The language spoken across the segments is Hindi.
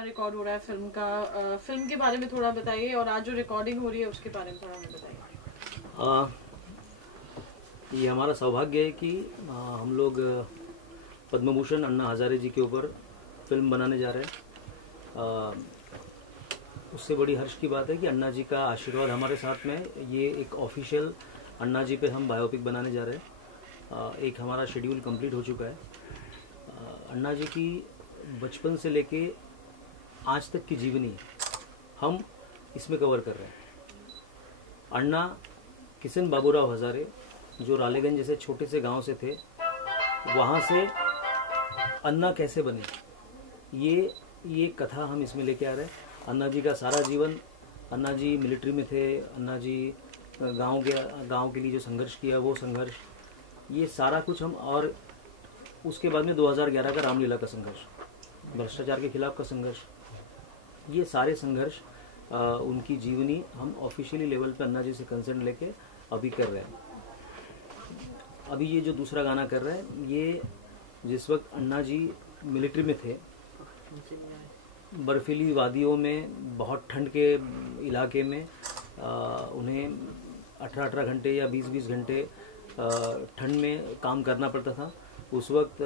गाना रिकॉर्ड हो रहा है फिल्म का, फिल्म के बारे में थोड़ा बताइए और आज जो रिकॉर्डिंग हो रही है उसके बारे में थोड़ा हमें बताइए। ये हमारा सौभाग्य है कि हम लोग पद्म भूषण अन्ना हजारे जी के ऊपर फिल्म बनाने जा रहे हैं। उससे बड़ी हर्ष की बात है कि अन्ना जी का आशीर्वाद हमारे साथ में, ये एक ऑफिशियल अन्ना जी पे हम बायोपिक बनाने जा रहे हैं। एक हमारा शेड्यूल कंप्लीट हो चुका है। अन्ना जी की बचपन से लेके आज तक की जीवनी हम इसमें कवर कर रहे हैं। अन्ना किशन बाबूराव हजारे जो रालेगंज जैसे छोटे से गांव से थे, वहाँ से अन्ना कैसे बने, ये कथा हम इसमें लेके आ रहे हैं। अन्ना जी का सारा जीवन, अन्ना जी मिलिट्री में थे, अन्ना जी गांव के लिए जो संघर्ष किया वो संघर्ष, ये सारा कुछ हम, और उसके बाद में 2011 का रामलीला का संघर्ष, भ्रष्टाचार के खिलाफ का संघर्ष, ये सारे संघर्ष उनकी जीवनी हम ऑफिशियली लेवल पे अन्ना जी से कंसर्न लेके अभी कर रहे हैं। अभी ये जो दूसरा गाना कर रहे हैं, ये जिस वक्त अन्ना जी मिलिट्री में थे, बर्फीली वादियों में बहुत ठंड के इलाके में उन्हें 18-18 घंटे या 20-20 घंटे ठंड में काम करना पड़ता था। उस वक्त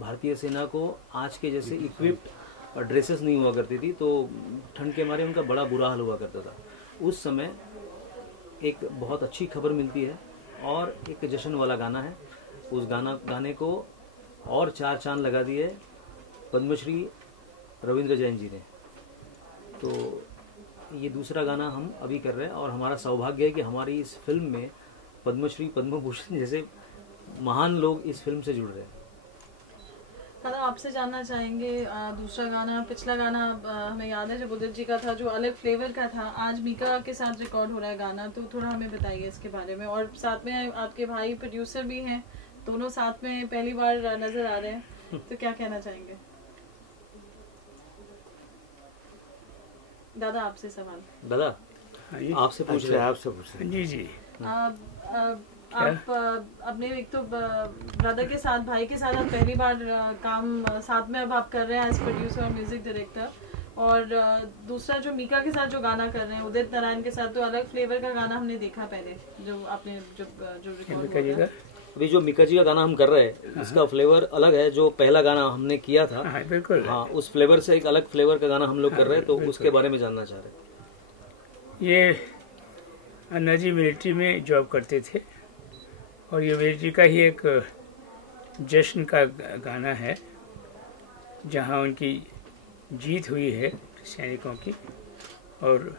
भारतीय सेना को आज के जैसे इक्विप्ड ड्रेसेस नहीं हुआ करती थी, तो ठंड के मारे उनका बड़ा बुरा हाल हुआ करता था। उस समय एक बहुत अच्छी खबर मिलती है और एक जश्न वाला गाना है। उस गाने को और 4 चांद लगा दिए पद्मश्री रविंद्र जैन जी ने। तो ये दूसरा गाना हम अभी कर रहे हैं और हमारा सौभाग्य है कि हमारी इस फिल्म में पद्मश्री पद्म भूषण जैसे महान लोग इस फिल्म से जुड़ रहे हैं। दादा आपसे जानना चाहेंगे, दूसरा गाना, पिछला गाना हमें याद है जब उदित जी का था, जो अलग फ्लेवर का था, आज मीका के साथ रिकॉर्ड हो रहा है गाना, तो थोड़ा हमें बताइए इसके बारे में। और साथ में आपके भाई प्रोड्यूसर भी हैं, दोनों साथ में पहली बार नजर आ रहे हैं, तो क्या कहना चाहेंगे? दादा आपसे सवाल। दादा आपसे पूछ रहे हैं। आपसे पूछ रहे हैं। जी आप अपने एक तो ब्रदर के साथ, भाई के साथ आप पहली बार काम साथ में अब आप कर रहे हैं एज प्रोड्यूसर और म्यूजिक डायरेक्टर, और दूसरा जो मीका के साथ जो गाना कर रहे हैं उदित नारायण के साथ, तो अलग फ्लेवर का गाना हमने देखा पहले जो आपने जो रिकॉर्ड। अभी जो मीका जी का गाना हम कर रहे हैं, इसका फ्लेवर अलग है। जो पहला गाना हमने किया था, बिल्कुल, हाँ, उस फ्लेवर से एक अलग फ्लेवर का गाना हम लोग कर रहे हैं, तो उसके बारे में जानना चाह रहे हैं। ये अन्ना जी मिलिट्री में जॉब करते थे और ये मिलिट्री का ही एक जश्न का गाना है, जहाँ उनकी जीत हुई है सैनिकों की, और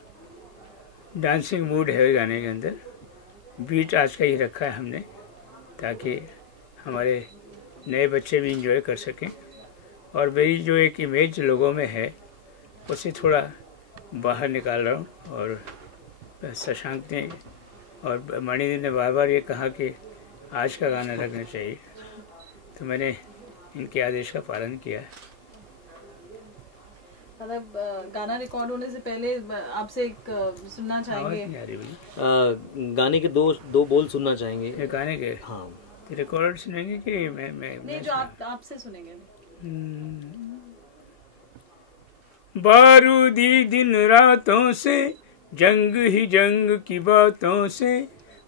डांसिंग मूड है गाने के अंदर। बीट आज का ही रखा है हमने ताकि हमारे नए बच्चे भी इंजॉय कर सकें, और मेरी जो एक इमेज लोगों में है उसे थोड़ा बाहर निकाल रहा हूँ। और शशांक ने और मणि ने बार बार ये कहा कि आज का गाना लगना चाहिए, तो मैंने इनके आदेश का पालन किया। मतलब गाना रिकॉर्ड होने से पहले आपसे एक सुनना चाहेंगे, गाने के दो बोल सुनना चाहेंगे। ये गाने के, हाँ, रिकॉर्ड सुनेंगे कि मैं नहीं, जो आपसे सुनेंगे। बारूदी दिन रातों से, जंग ही जंग की बातों से,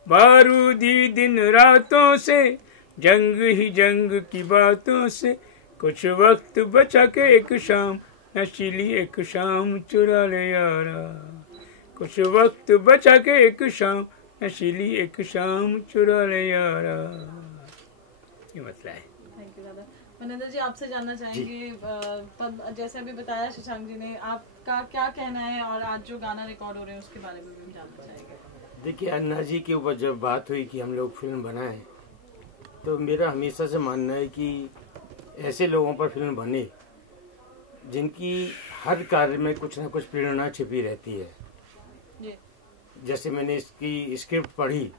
बारूदी दिन रातों से, जंग ही जंग की बातों से, कुछ वक्त बचा के एक शाम, नशीली एक शाम चुरा ले यारा, कुछ वक्त बचा के एक शाम, नशीली एक शाम चुरा ले यारा। ये मतलब है। थैंक यू दादा। मनिंदर जी आपसे जानना चाहेंगे, जैसे अभी बताया शशांक जी ने, आपका क्या कहना है और आज जो गाना रिकॉर्ड हो रहे हैं उसके बारे में भी जानना चाहेंगे। देखिए, अन्ना जी के ऊपर जब बात हुई कि हम लोग फिल्म बनाएं, तो मेरा हमेशा से मानना है कि ऐसे लोगों पर फिल्म बने जिनकी हर कार्य में कुछ ना कुछ प्रेरणा छिपी रहती है। जैसे मैंने इसकी स्क्रिप्ट पढ़ी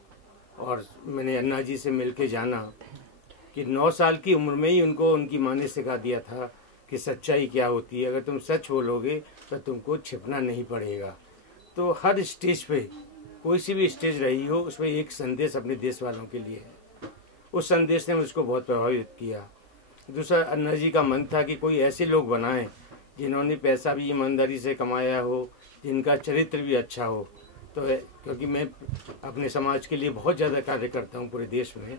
और मैंने अन्ना जी से मिलके जाना कि 9 साल की उम्र में ही उनको उनकी माँ ने सिखा दिया था कि सच्चाई क्या होती है, अगर तुम सच बोलोगे तो तुमको छिपना नहीं पड़ेगा। तो हर स्टेज पे, कोई सी भी स्टेज रही हो, उसमें एक संदेश अपने देश वालों के लिए है। उस संदेश ने मुझको बहुत प्रभावित किया। दूसरा, अन्ना जी का मन था कि कोई ऐसे लोग बनाएं जिन्होंने पैसा भी ईमानदारी से कमाया हो, जिनका चरित्र भी अच्छा हो। तो क्योंकि मैं अपने समाज के लिए बहुत ज़्यादा कार्य करता हूँ पूरे देश में,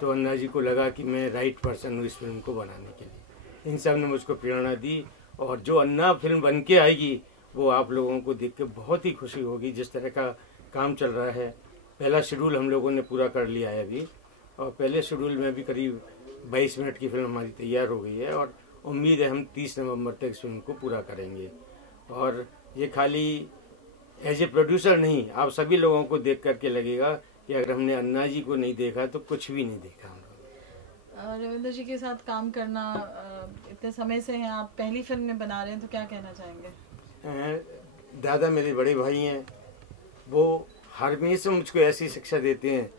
तो अन्ना जी को लगा कि मैं राइट पर्सन हूँ इस फिल्म को बनाने के लिए। इन सब ने मुझको प्रेरणा दी, और जो अन्ना फिल्म बन के आएगी वो आप लोगों को देख के बहुत ही खुशी होगी। जिस तरह का काम चल रहा है, पहला शेड्यूल हम लोगों ने पूरा कर लिया है अभी, और पहले शेड्यूल में भी करीब 22 मिनट की फिल्म हमारी तैयार हो गई है, और उम्मीद है हम 30 नवंबर तक इस फिल्म को पूरा करेंगे। और ये खाली एज ए प्रोड्यूसर नहीं, आप सभी लोगों को देख करके लगेगा कि अगर हमने अन्ना जी को नहीं देखा तो कुछ भी नहीं देखा हम लोग। रविंद्र जी के साथ काम करना इतने समय से हैं, आप पहली फिल्म में बना रहे हैं, तो क्या कहना चाहेंगे? दादा मेरे बड़े भाई हैं, वो हमेशा मुझको ऐसी शिक्षा देते हैं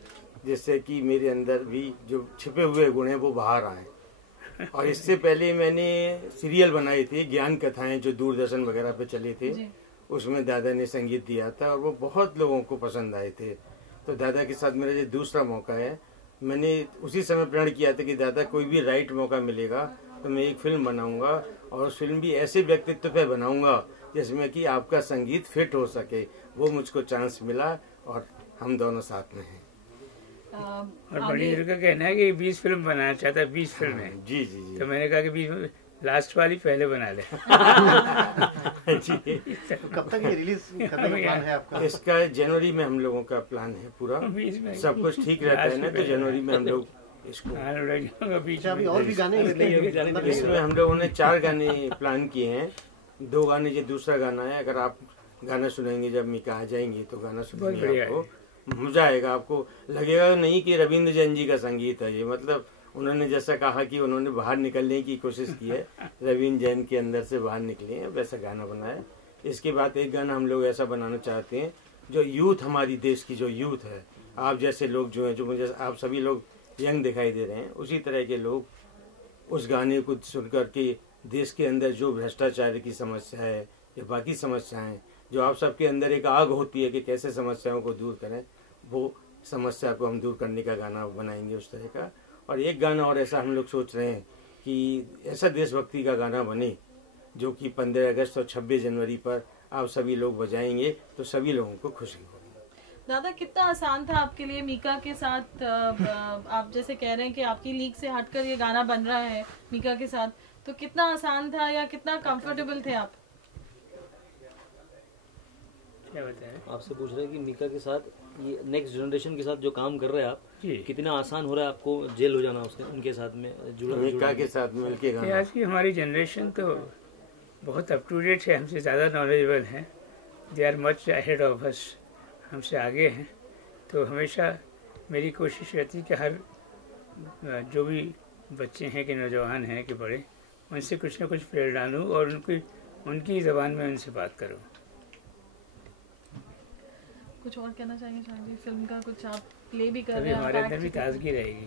जिससे कि मेरे अंदर भी जो छिपे हुए गुण हैं वो बाहर आए। और इससे पहले मैंने सीरियल बनाए थे, ज्ञान कथाएं जो दूरदर्शन वगैरह पे चले थे, उसमें दादा ने संगीत दिया था और वो बहुत लोगों को पसंद आए थे। तो दादा के साथ मेरा ये दूसरा मौका है। मैंने उसी समय प्रण किया था कि दादा कोई भी राइट मौका मिलेगा तो मैं एक फिल्म बनाऊंगा, और उस फिल्म भी ऐसे व्यक्तित्व पे बनाऊंगा जिसमें कि आपका संगीत फिट हो सके। वो मुझको चांस मिला और हम दोनों साथ में हैं। और बड़ी का कहना है कि 20 फिल्म बनाना चाहता है, 20 फिल्में। जी जी जी। तो मैंने कहा कि 20 लास्ट वाली पहले बना ले। जी। तो कब तक ये रिलीज करने का प्लान है आपका? इसका जनवरी में हम लोगों का प्लान है पूरा। सब कुछ ठीक रहता है ना तो जनवरी में हम लोग इसको। अभी और भी गाने इसमें हम लोगों ने 4 गाने प्लान किए हैं। 2 गाने, जो दूसरा गाना है, अगर आप गाना सुनेंगे जब मीका आ जाएंगी तो गाना सुनेंगे, आपको मजा आएगा। आपको लगेगा नहीं कि रविंद्र जैन जी का संगीत है ये, मतलब उन्होंने जैसा कहा कि उन्होंने बाहर निकलने की कोशिश की है, रविंद्र जैन के अंदर से बाहर निकले हैं, वैसा गाना बनाया। इसके बाद एक गाना हम लोग ऐसा बनाना चाहते हैं जो यूथ, हमारी देश की जो यूथ है, आप जैसे लोग जो हैं, जो मुझे आप सभी लोग यंग दिखाई दे रहे हैं, उसी तरह के लोग उस गाने को सुन करके देश के अंदर जो भ्रष्टाचार की समस्या है या बाकी समस्याएं, जो आप सबके अंदर एक आग होती है कि कैसे समस्याओं को दूर करें, वो समस्या को हम दूर करने का गाना बनाएंगे उस तरह का। और एक गाना और ऐसा हम लोग सोच रहे हैं कि ऐसा देशभक्ति का गाना बने जो कि 15 अगस्त और 26 जनवरी पर आप सभी लोग बजाएंगे तो सभी लोगों को खुशी होगी। दादा, कितना आसान था आपके लिए मीका के साथ? आप जैसे कह रहे हैं कि आपकी लीग से हटकर ये गाना बन रहा है मीका के साथ, तो कितना आसान था या कितना कंफर्टेबल थे आप? क्या बताएं? आपसे पूछ रहे हैं कि मीका के साथ, ये नेक्स्ट जनरेशन के साथ जो काम कर रहे हैं आप, कितना आसान हो रहा है आपको जेल हो जाना उसके उनके साथ में जुड़ा? मीका के साथ मिलके गाना। आज की हमारी जनरेशन तो बहुत अप टू डेट है, हमसे ज़्यादा नॉलेजेबल हैं। They are much ahead of us, हमसे आगे हैं। तो हमेशा मेरी कोशिश रहती है कि हर जो भी बच्चे हैं कि नौजवान हैं कि बड़े, उनसे कुछ ना कुछ प्रेरणा लूँ और उनकी ज़बान में उनसे बात करूँ। कुछ और कहना चाहिए शायद जी? फिल्म का कुछ आप प्ले भी कर रहे हैं, हमारे अंदर भी ताजगी रहेगी।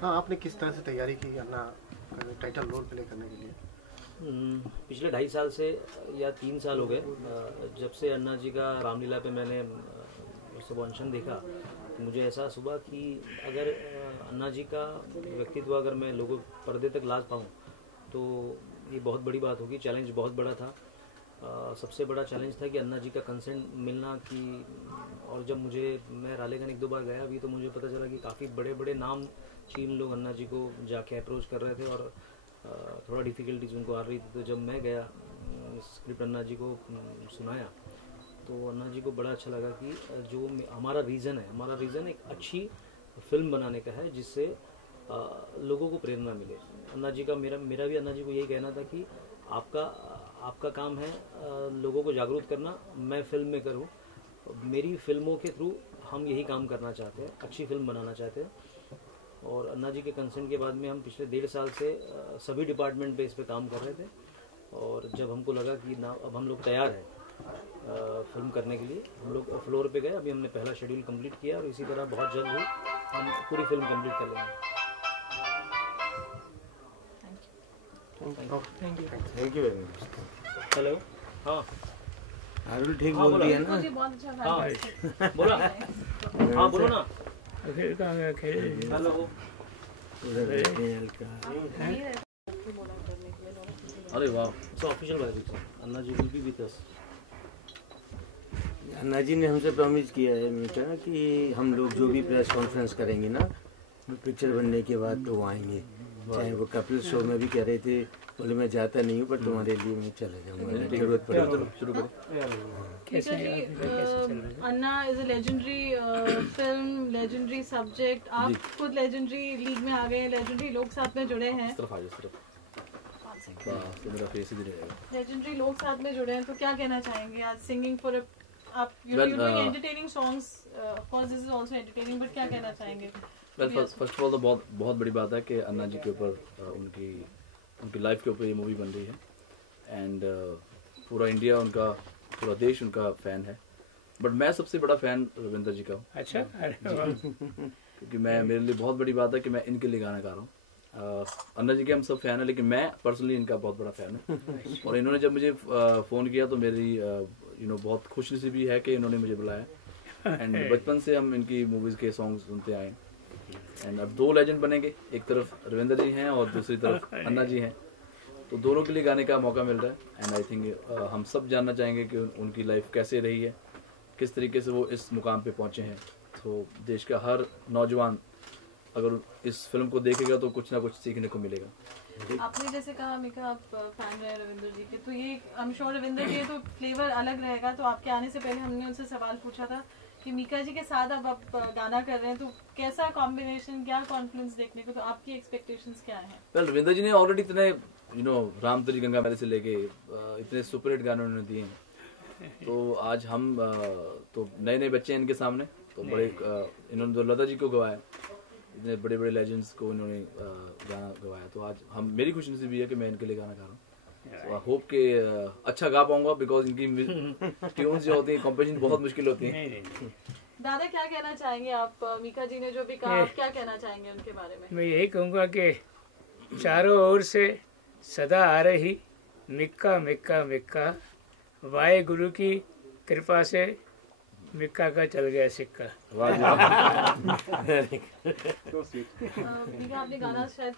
हाँ, आपने किस तरह से तैयारी की अपना टाइटल रोल प्ले करने के लिए? पिछले 2.5 साल से या 3 साल हो गए जब से अन्ना जी का रामलीला पे मैंने सब अनशन देखा, तो मुझे एहसास हुआ कि अगर अन्ना जी का व्यक्तित्व अगर मैं लोगों पर्दे तक ला पाऊँ तो ये बहुत बड़ी बात होगी। चैलेंज बहुत बड़ा था। सबसे बड़ा चैलेंज था कि अन्ना जी का कंसेंट मिलना कि, और जब मैं रालेगन 1-2 बार गया अभी, तो मुझे पता चला कि काफ़ी बड़े बड़े नाम चीन लोग अन्ना जी को जाके अप्रोच कर रहे थे और थोड़ा डिफ़िकल्टीज उनको आ रही थी। तो जब मैं गया, स्क्रिप्ट अन्ना जी को सुनाया, तो अन्ना जी को बड़ा अच्छा लगा कि जो हमारा रीज़न एक अच्छी फिल्म बनाने का है जिससे लोगों को प्रेरणा मिले। अन्ना जी का मेरा भी अन्ना जी को यही कहना था कि आपका काम है लोगों को जागरूक करना, मैं फिल्म में करूँ। मेरी फिल्मों के थ्रू हम यही काम करना चाहते हैं, अच्छी फिल्म बनाना चाहते हैं। और अन्ना जी के कंसेंट के बाद में हम पिछले 1.5 साल से सभी डिपार्टमेंट पे इस पे काम कर रहे थे, और जब हमको लगा कि ना अब हम लोग तैयार हैं फिल्म करने के लिए, हम लोग फ्लोर पे गए। अभी हमने पहला शेड्यूल कंप्लीट किया और इसी तरह बहुत जल्द ही हम पूरी फिल्म कंप्लीट कर लेंगे। Thank you very much. Hello, हाँ हारुल ठीक बोल दिया ना? हाँ बोला, हाँ बोलो ना। हेलो। अरे वाह, it's official biopic sir, Anna ji will be with us. Anna ji ने हमसे प्रॉमिस किया है मीका कि हम लोग जो भी प्रेस कॉन्फ्रेंस करेंगे ना पिक्चर बनने के बाद तो वो आएंगे। चाहे वो कपिल शो में भी कह रहे थे, बोले मैं जाता नहीं हूँ पर तुम्हारे लिए मैं चला जाऊँगा, जरूरत पड़े। शुरू करें। Anna is a legendary film, legendary subject, आप खुद लेजेंडरी लीग में आ गए हैं, लेजेंडरी लोग साथ में जुड़े हैं, लेजेंडरी लोग साथ में जुड़े हैं, तो क्या कहना चाहेंगे आज सिंगिंग फॉर आप entertaining songs, of course this is also entertaining, but क्या कहना चाहेंगे? फर्स्ट ऑफ ऑल तो बहुत बड़ी बात है कि अन्ना जी के ऊपर उनकी लाइफ के ऊपर ये मूवी बन रही है एंड पूरा इंडिया उनका, पूरा देश उनका फ़ैन है, बट मैं सबसे बड़ा फ़ैन रविंदर जी का हूँ। अच्छा, क्योंकि मेरे लिए बहुत बड़ी बात है कि मैं इनके लिए गाना गा रहा हूँ। अन्ना जी के हम सब फ़ैन हैं, लेकिन मैं पर्सनली इनका बहुत बड़ा फ़ैन हूँ। और इन्होंने जब मुझे फ़ोन किया तो मेरी बहुत खुशनसीबी है कि इन्होंने मुझे बुलाया एंड बचपन से हम इनकी मूवीज़ के सॉन्ग सुनते आए एंड अब दो लेजेंड बनेंगे, एक तरफ रविंदर जी हैं और दूसरी तरफ अन्ना जी हैं, तो दोनों के लिए गाने का मौका मिल रहा है एंड आई थिंक हम सब जानना चाहेंगे कि उनकी लाइफ कैसे रही है, किस तरीके से वो इस मुकाम पे पहुंचे हैं। तो देश का हर नौजवान अगर इस फिल्म को देखेगा तो कुछ ना कुछ सीखने को मिलेगा। आपने जैसे कहा मीका आप फैन रहे रविंदर जी के, तो ये आई एम श्योर रविंदर जी तो फ्लेवर अलग रहेगा, तो आपके आने से पहले हमने उनसे सवाल पूछा था कि मीका जी के साथ अब आप गाना कर रहे हैं तो कैसा कॉम्बिनेशन, क्या कॉन्फिडेंस देखने को, तो आपकी एक्सपेक्टेशंस क्या हैं? वेल रविंदर जी ने ऑलरेडी इतने राम तेरी गंगा मैली से लेके इतने सुपरहिट गाने उन्होंने दिए हैं, तो आज हम तो नए बच्चे हैं इनके सामने, तो बड़े इन्होंने तो लता जी को गवाया, इतने बड़े बड़े लेजेंड्स को इन्होंने गाना गवाया, तो आज मेरी खुशी भी है कि मैं इनके लिए गाना गा रहा हूँ। So, I hope कि अच्छा गा पाऊंगा बिकॉज इनकी ट्यून्स जो होती हैं कॉम्पोजिशन बहुत मुश्किल होती है। दादा क्या कहना चाहेंगे आप, मीका जी ने जो भी कहा, आप क्या कहना चाहेंगे उनके बारे में? मैं यही कहूँगा कि चारों ओर से सदा आ रही मिक्का मिक्का मिक्का, वाहे गुरु की कृपा से मिक्का का चल गया सिक्का। मीका आपने गाना शायद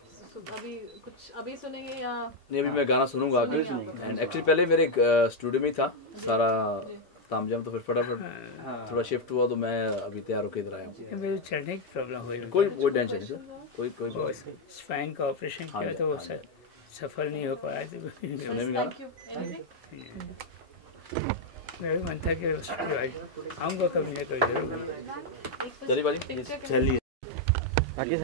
अभी सुनेंगे या नहीं? अभी मैं गाना सुनूंगा आगे एंड एक्चुअली पहले मेरे स्टूडियो में था सारा तामझाम, तो फिर फटाफट थोड़ा शिफ्ट हुआ तो मैं अभी तैयार होकर इधर आया हूँ। मेरे चढ़ने की प्रॉब्लम हुई, कोई टेंशन नहीं सर, कोई स्पाइन का ऑपरेशन किया तो वो सफल नहीं हो पाया, तो मेरा भी मन था कि आऊँगा कभी ना कभी जरूर। चलिए भाई, चलिए आगे